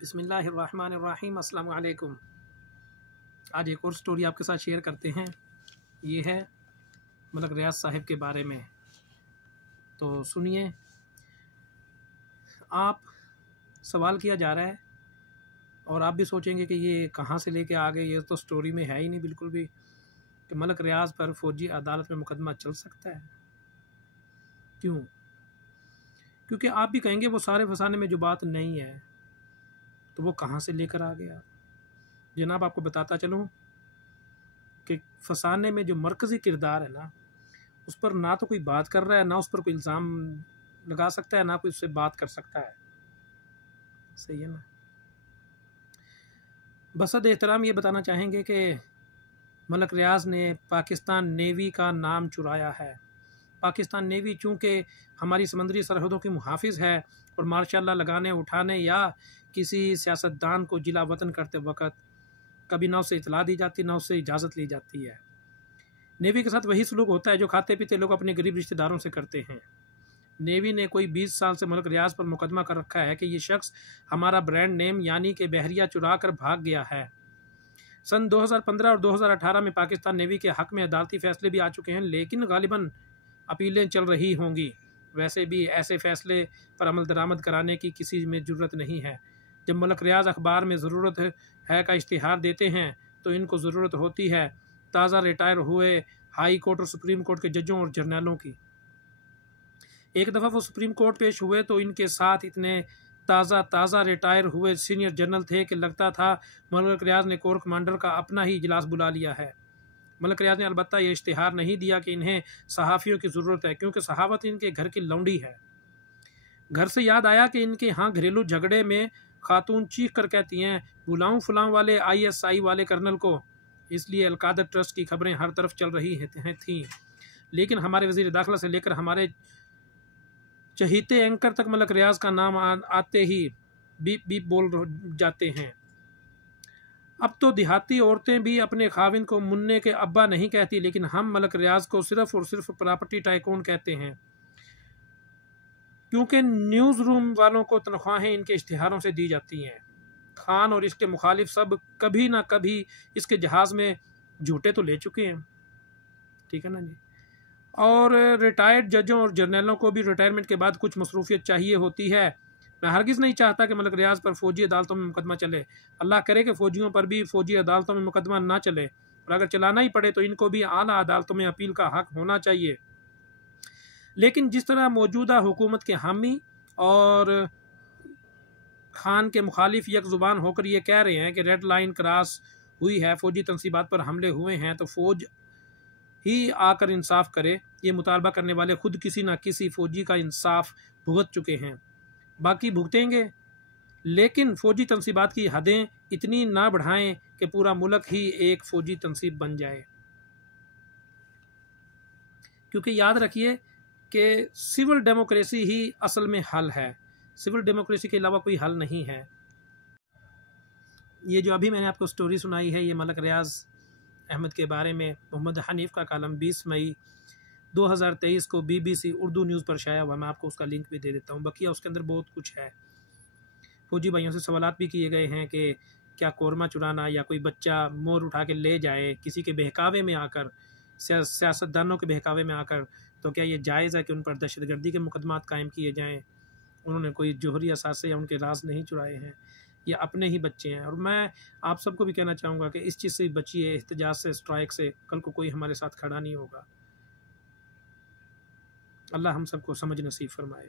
बिस्मिल्लाहिर्रहमानिर्रहीम, अस्सलाम वालेकुम। आज एक और स्टोरी आपके साथ शेयर करते हैं। ये है मलक रियाज साहिब के बारे में। तो सुनिए, आप सवाल किया जा रहा है और आप भी सोचेंगे कि ये कहाँ से लेके आ गए, ये तो स्टोरी में है ही नहीं बिल्कुल भी, कि मलक रियाज पर फ़ौजी अदालत में मुकदमा चल सकता है। क्यों? क्योंकि आप भी कहेंगे वो सारे फसाने में जो बात नहीं है तो वो कहाँ से लेकर आ गया। जनाब, आपको बताता चलूँ कि फसाने में जो मरकज़ी किरदार है ना, उस पर ना तो कोई बात कर रहा है, ना उस पर कोई इल्ज़ाम लगा सकता है, ना कोई उससे बात कर सकता है। सही है ना? बसद एहतराम ये बताना चाहेंगे कि मलक रियाज ने पाकिस्तान नेवी का नाम चुराया है। पाकिस्तान नेवी चूँकि हमारी समंदरी सरहदों की मुहाफिज है और मार्शाल्लाह लगाने उठाने या किसी सियासतदान को जिला वतन करते वक्त कभी ना उससे इतला दी जाती, ना उससे इजाज़त ली जाती है। नेवी के साथ वही सलूक होता है जो खाते पीते लोग अपने गरीब रिश्तेदारों से करते हैं। नेवी ने कोई 20 साल से मलक रियाज पर मुकदमा कर रखा है कि ये शख्स हमारा ब्रांड नेम यानी कि बहरिया चुरा कर भाग गया है। सन 2015 और 2018 में पाकिस्तान नेवी के हक में अदालती फैसले भी आ चुके हैं, लेकिन गालिबन अपीलें चल रही होंगी। वैसे भी ऐसे फैसले पर अमल दरामद कराने की किसी में ज़रूरत नहीं है। जब मलक रियाज अखबार में ज़रूरत है का इश्तिहार देते हैं तो इनको ज़रूरत होती है ताज़ा रिटायर हुए हाई कोर्ट और सुप्रीम कोर्ट के जजों और जर्नलों की। एक दफ़ा वो सुप्रीम कोर्ट पेश हुए तो इनके साथ इतने ताज़ा रिटायर हुए सीनियर जनरल थे कि लगता था मलक रियाज ने कोर कमांडर का अपना ही इजलास बुला लिया है। मलक रियाज ने अलबत्ता ये इश्तिहार नहीं दिया कि इन्हें सहाफ़ियों की ज़रूरत है, क्योंकि सहावत इनके घर की लौंडी है। घर से याद आया कि इनके यहाँ घरेलू झगड़े में खातून चीख कर कहती हैं, बुलाऊं फलां वाले ISI वाले कर्नल को। इसलिए अलकादर ट्रस्ट की खबरें हर तरफ चल रही थीं, लेकिन हमारे वज़ीर दाखिला से लेकर हमारे चहीते एंकर तक मलक रियाज का नाम आते ही बीप बीप बोल जाते हैं। अब तो देहाती औरतें भी अपने खाविंद को मुन्ने के अब्बा नहीं कहती, लेकिन हम मलक रियाज को सिर्फ और सिर्फ प्रॉपर्टी टाइकून कहते हैं, क्योंकि न्यूज़ रूम वालों को तनख्वाहें इनके इश्तिहारों से दी जाती हैं। खान और इसके मुखालिफ सब कभी ना कभी इसके जहाज़ में झूठे तो ले चुके हैं, ठीक है ना जी। और रिटायर्ड जजों और जर्नलों को भी रिटायरमेंट के बाद कुछ मसरूफियत चाहिए होती है। मैं हरगिज़ नहीं चाहता कि मलक रियाज पर फ़ौजी अदालतों में मुकदमा चले। अल्लाह करे कि फ़ौजियों पर भी फ़ौजी अदालतों में मुकदमा ना चले, और अगर चलाना ही पड़े तो इनको भी आला अदालतों में अपील का हक होना चाहिए। लेकिन जिस तरह मौजूदा हुकूमत के हामी और खान के मुखालिफ एक ज़ुबान होकर ये कह रहे हैं कि रेड लाइन क्रॉस हुई है, फ़ौजी तनसीबात पर हमले हुए हैं, तो फ़ौज ही आकर इंसाफ करे। ये मुतालबा करने वाले खुद किसी न किसी फ़ौजी का इंसाफ भुगत चुके हैं, बाकी भुगतेंगे। लेकिन फ़ौजी तनसीबात की हदें इतनी ना बढ़ाएं कि पूरा मुल्क ही एक फ़ौजी तनसीब बन जाए। क्योंकि याद रखिए कि सिविल डेमोक्रेसी ही असल में हल है, सिविल डेमोक्रेसी के अलावा कोई हल नहीं है। ये जो अभी मैंने आपको स्टोरी सुनाई है, ये मलक रियाज अहमद के बारे में मोहम्मद हनीफ का कॉलम 20 मई 2023 को BBC उर्दू न्यूज़ पर शाया हुआ। मैं आपको उसका लिंक भी दे देता हूँ। बकिया उसके अंदर बहुत कुछ है। फौजी भाइयों से सवालात भी किए गए हैं कि क्या कोरमा चुराना या कोई बच्चा मोर उठा के ले जाए किसी के बहकावे में आकर, सियासतदानों के बहकावे में आकर, तो क्या ये जायज़ है कि उन पर दहशतगर्दी के मुकदमात कायम किए जाएँ? उन्होंने कोई जोहरी असासे या उनके राज नहीं चुराए हैं, ये अपने ही बच्चे हैं। और मैं आप सबको भी कहना चाहूँगा कि इस चीज़ से बचिए, एहतजाज से, स्ट्राइक से। कल को कोई हमारे साथ खड़ा नहीं होगा। अल्लाह हम सबको समझ नसीब फरमाए।